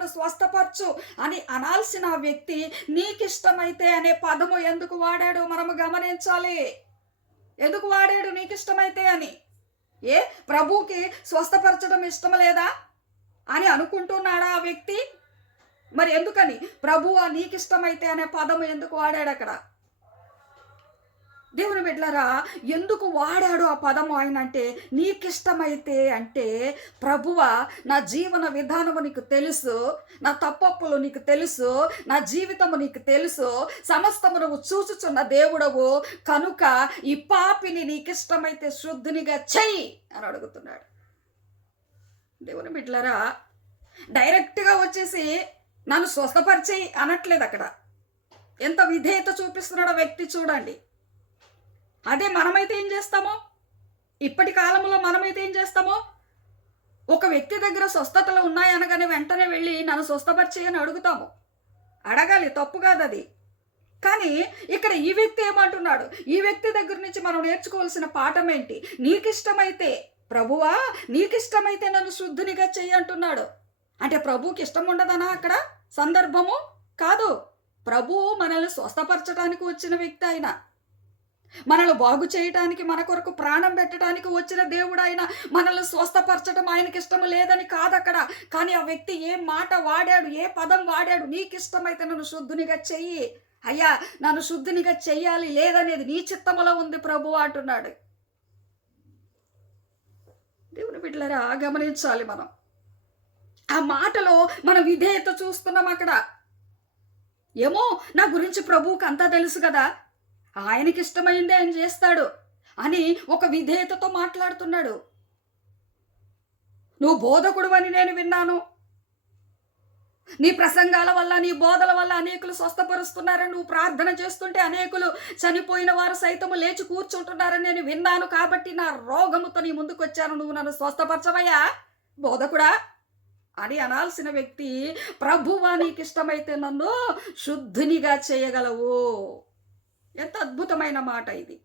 నన్ను స్వస్థపరచు అని అనాల్సిన వ్యక్తి నీకిష్టమైతే అనే పదము ఎందుకు వాడాడు? మనము గమనించాలి. ఎందుకు వాడాడు నీకిష్టమైతే అని? ఏ? ప్రభువుకి స్వస్థపరచడం ఇష్టం లేదా? అని అనుకుంటున్నాడా ఆ వ్యక్తి? మరి ఎందుకని? ప్రభువా నీకిష్టమైతే అనే పదము ఎందుకు వాడాడు అక్కడ? దేవుని బిడ్డలారా ఎందుకు వాడాడు ఆ పదము ఆయన అంటే నీకిష్టమైతే అంటే ప్రభువ నా జీవన విధానము నీకు తెలుసు నా తప్పప్పులు నీకు తెలుసు నా జీవితము నీకు తెలుసు సమస్తము నువ్వు చూచుచున్న దేవుడవు కనుక ఈ పాపిని నీకిష్టమైతే శుద్ధినిగా చెయ్యి అని అడుగుతున్నాడు. దేవుని బిడ్డలారా డైరెక్ట్గా వచ్చేసి నన్ను స్వస్థపరిచేయి అనట్లేదు అక్కడ. ఎంత విధేయత చూపిస్తున్నాడో వ్యక్తి చూడండి. అదే మనమైతే ఏం చేస్తామో? ఇప్పటి కాలంలో మనమైతే ఏం చేస్తామో? ఒక వ్యక్తి దగ్గర స్వస్థతలు ఉన్నాయనగానే వెంటనే వెళ్ళి నన్ను స్వస్థపరిచేయని అడుగుతాము. అడగాలి తప్పు కాదు అది కానీ ఇక్కడ ఈ వ్యక్తి ఏమంటున్నాడు? ఈ వ్యక్తి దగ్గర నుంచి మనం నేర్చుకోవాల్సిన పాఠం ఏంటి? నీకిష్టమైతే ప్రభువా నీకిష్టమైతే నన్ను శుద్ధునిగా చెయ్యి అంటున్నాడు. అంటే ప్రభువుకి ఇష్టం ఉండదనా అక్కడ? సందర్భము కాదు. ప్రభువు మనల్ని స్వస్థపరచడానికి వచ్చిన వ్యక్తి ఆయన. మనల్ని బాగు చేయటానికి మన కొరకు ప్రాణం పెట్టడానికి వచ్చిన దేవుడు ఆయన మనల్ని స్వస్థపరచడం ఆయనకి ఇష్టం లేదని కాదు అక్కడ. కానీ ఆ వ్యక్తి ఏ మాట వాడాడు ఏ పదం వాడాడు నీకు ఇష్టమైతే నన్ను శుద్ధునిగా చెయ్యి. అయ్యా నన్ను శుద్ధునిగా చెయ్యాలి లేదనేది నీ చిత్తములో ఉంది ప్రభు అంటున్నాడు. దేవుని బిడ్డలారా గమనించాలి మనం. ఆ మాటలో మన విధేయత చూస్తున్నాం అక్కడ. ఏమో నా గురించి ప్రభువుకి అంతా తెలుసు కదా. ఆయనకి ఇష్టమైంది ఆయన చేస్తాడు అని ఒక విధేయతతో మాట్లాడుతున్నాడు. నువ్వు బోధకుడు అని నేను విన్నాను. నీ ప్రసంగాల వల్ల నీ బోధల వల్ల అనేకులు స్వస్థపరుస్తున్నారని నువ్వు ప్రార్థన చేస్తుంటే అనేకులు చనిపోయిన వారు సైతము లేచి కూర్చుంటున్నారని నేను విన్నాను కాబట్టి నా రోగముతో నీ ముందుకు వచ్చాను నువ్వు నన్ను స్వస్థపరచవయ్యా? బోధకుడా? అని అనాల్సిన వ్యక్తి ప్రభువా నీకు ఇష్టమైతే నన్ను శుద్ధునిగా చేయగలవు. ఎంత అద్భుతమైన మాట ఇది.